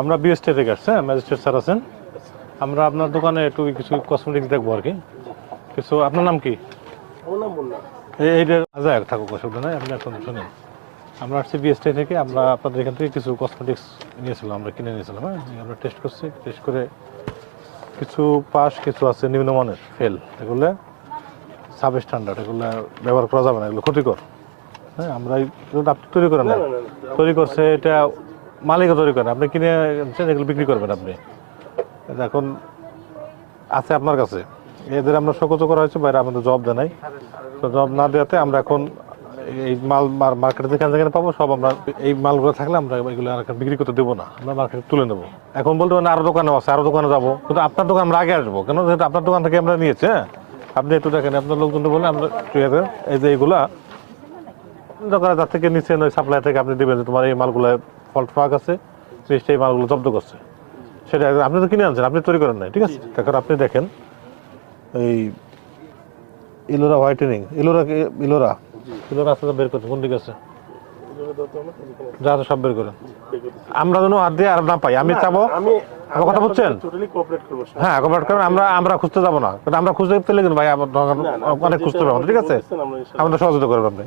আমরা বিএসটি থেকে আসছি, ম্যাজিস্ট্রেট স্যার আছেন। আমরা আপনার দোকানে একটু কিছু কসমেটিক্স দেখবো আর কি। কিছু, আপনার নাম কি? আমার নাম বললাম। এইটা আজার থাকুক, অসুবিধা নাই, আপনি এখন শুনেন। আমরা আসছি বিএসটি থেকে, আমরা আপনাদের এখান থেকে কিছু কসমেটিক্স নিয়েছিলাম, আমরা কিনে নিয়েছিলাম। হ্যাঁ, আমরা টেস্ট করছি, টেস্ট করে কিছু পাস, কিছু আছে নিম্নমানের ফেল। এগুলো সাব স্ট্যান্ডার্ড, এগুলো ব্যবহার করা যাবে না, এগুলো ক্ষতিকর। হ্যাঁ, আমরা আপনি তৈরি করেন না, তৈরি করছে এটা মালিকও তৈরি করেন, আপনি কিনে এগুলো বিক্রি করবেন আপনি। এখন আছে আপনার কাছে, এদের আমরা সকোচ করা হয়েছে, বাইরে আমাদের জবাব দেয় নাই। তো জবাব না দেওয়াতে আমরা এখন এই মাল মার্কেটে যেখানে যেখানে পাবো সব আমরা এই মালগুলো থাকলে আমরা এগুলো আর বিক্রি করতে দেবো না, আমরা মার্কেটে তুলে নেবো। এখন বলতে পারেন আরো দোকানে আছে, আরো দোকানে যাবো, কিন্তু আপনার দোকান আমরা আগে আসবো কেন, যেহেতু আপনার দোকান থেকে আমরা নিয়েছি। হ্যাঁ, আপনি একটু দেখেন, আপনার লোকজনকে বলে আমরা এই যে এইগুলা দোকানে যার থেকে নিচ্ছেন ওই সাপ্লাই থেকে আপনি দেবেন যে তোমার এই মালগুলো ফল্ট পাক আছে, নিশ্চয়ই এই মালগুলো জব্দ করছে। সেটা আপনি তো কিনে আনছেন, আপনি তৈরি করেন নাই, ঠিক আছে? কারণ আপনি দেখেন এই ইলোরা হোয়াইটেনিং, ইলোরা আছে, বের করছেন কোন দিকে আছে, যা আছে সব বের করেন। আমরা যেন হাত দিয়ে আর না পাই, আমি চাবো, আমার কথা বুঝছেন? হ্যাঁ, কোঅপারেট করেন, আমরা খুঁজতে যাবো না, কিন্তু আমরা খুঁজতে পেলে কিন্তু ভাই অনেক খুঁজতে পারবো, ঠিক আছে? আমাদের সহযোগিতা করবেন আপনি।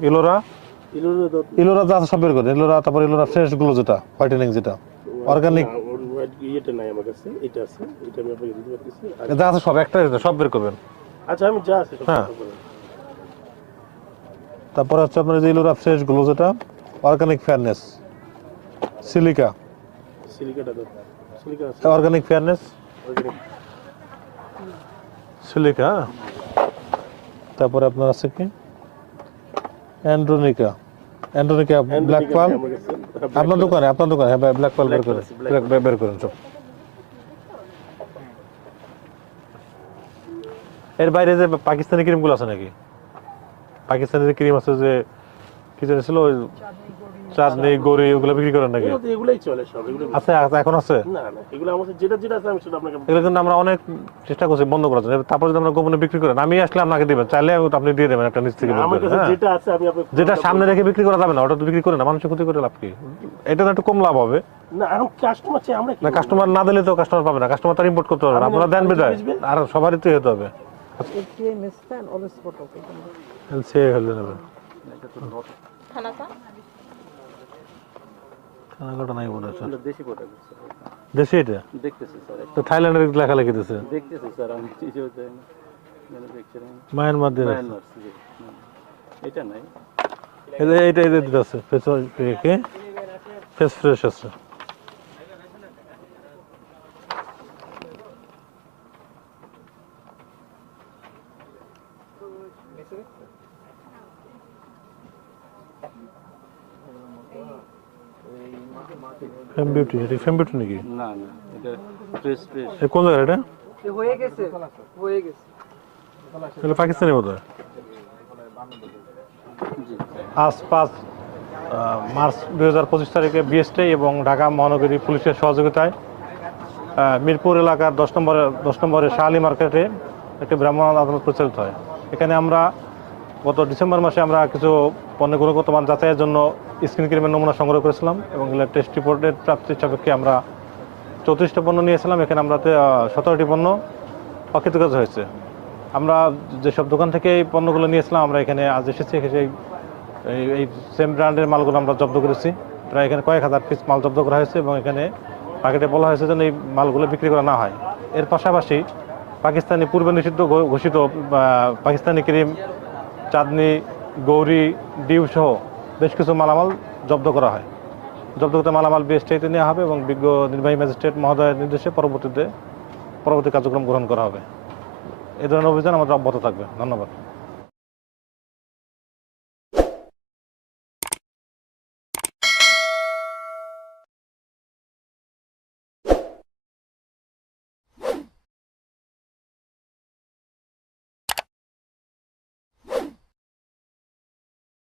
ইলোরা যা আছে সব বের করেন, ইলোরা, তারপর ইলোরা ফ্রেশ গুলো, যেটা হোয়াইটেনিং, যেটা অর্গানিক, এটা নাই আমার কাছে, এটা আছে, এটা আমি আপনাকে দিতে পারতেছি। যা আছে সব একটা সব বের করবেন। আচ্ছা, আমি যা আছে সব হ্যাঁ, করব। তারপর হচ্ছে আপনার যে ইলোরা ফ্রেশ গুলো, যেটা অর্গানিক ফেয়ারনেস, সিলিকাটা দাও, সিলিকা আছে, অর্গানিক ফেয়ারনেস, organic। সিলিকা। তারপরে আপনার আছে কি অ্যান্ড্রোনিকা, ব্ল্যাক পাল। আপনার দোকানে হ্যাঁ, ব্ল্যাক পাল বের করেন, বের করেন সব। এর বাইরে যে পাকিস্তানি ক্রিমগুলো আছে নাকি? পাকিস্তানি যে ক্রিম আছে, যে কি জানি ছিল, ওই চাঁদনি, গড়ি, ওগুলো বিক্রি করেন নাকি? এগুলাই চলে সব, এগুলো আছে, এখন আছে? না না, এগুলো আমাদের যেটা যেটা আছে আমি সেটা আপনাকে এগুলো কিন্তু আমরা অনেক চেষ্টা করছি বন্ধ করার জন্য। তারপর যদি আমরা গোপনে বিক্রি করেন, আমি আসলে আপনাকে দিবেন, চাইলে আপনি দিয়ে দেবেন একটা নিচ থেকে। আমার কাছে যেটা আছে আমি আপনাকে, যেটা সামনে রেখে বিক্রি করা যাবে না, ওটা তো বিক্রি করে না, মানুষের ক্ষতি করে লাভ কি? এটা একটু কম লাভ হবে না। এখন কাস্টমার চাই, আমরা কি না, কাস্টমার না দিলে তো কাস্টমার পাবে না, কাস্টমার তার ইম্পোর্ট করতে হবে না, আপনারা দেন বিদায়, আর সবারই তো হতে হবে। নাই মনে হচ্ছে দেশি প্রোডাক্ট দেশি, এটা দেখতেছি স্যার, তো থাইল্যান্ডের লেখালেখি দিতেছে, দেখতেছি স্যার, আমি নিজেও জানি না, ম্যানুফ্যাকচারিং মায়ানমার দিয়ে মায়ানমার, এটা নাই, এইটা দিতে আছে, ফেস ফ্রেশ আছে। ফেম বিউটি, এটা ফেম বিউটি নাকি? না না, এটা ফ্রেশ ফ্রেশ। কোন জায়গা এটা? হয়ে গেছে। এটা পাকিস্তানি বোধ হয়। আজ 5 মার্চ 2025 তারিখে বিএসটি এবং ঢাকা মহানগরী পুলিশের সহযোগিতায় মিরপুর এলাকার 10 নম্বরের শাহ আলী মার্কেটে একটি ব্রাহ্মণ আদালত পরিচালিত হয়। এখানে আমরা গত ডিসেম্বর মাসে আমরা কিছু পণ্যের গুণগত মান যাচাইয়ের জন্য স্কিন ক্রিমের নমুনা সংগ্রহ করেছিলাম, এবং টেস্ট রিপোর্টের প্রাপ্তির সাপেক্ষে আমরা 34টা পণ্য নিয়েছিলাম। এখানে আমরা 17টি পণ্য অকৃতকার্য হয়েছে। আমরা যেসব দোকান থেকে এই পণ্যগুলো নিয়েছিলাম, আমরা এখানে আজ এসেছি, এই সেম ব্র্যান্ডের মালগুলো আমরা জব্দ করেছি। প্রায় এখানে কয়েক হাজার পিস মাল জব্দ করা হয়েছে, এবং এখানে মার্কেটে বলা হয়েছে যেন এই মালগুলো বিক্রি করা না হয়। এর পাশাপাশি পাকিস্তানি পূর্বে নিষিদ্ধ ঘোষিত পাকিস্তানি ক্রিম, চাঁদনি, গৌরী, ডিউ সহ বেশ কিছু মালামাল জব্দ করা হয়। জব্দকৃত মালামাল বিএসটিতে নেওয়া হবে, এবং বিজ্ঞ নির্বাহী ম্যাজিস্ট্রেট মহোদয়ের নির্দেশে পরবর্তী কার্যক্রম গ্রহণ করা হবে। এ ধরনের অভিযান আমাদের অব্যাহত থাকবে। ধন্যবাদ।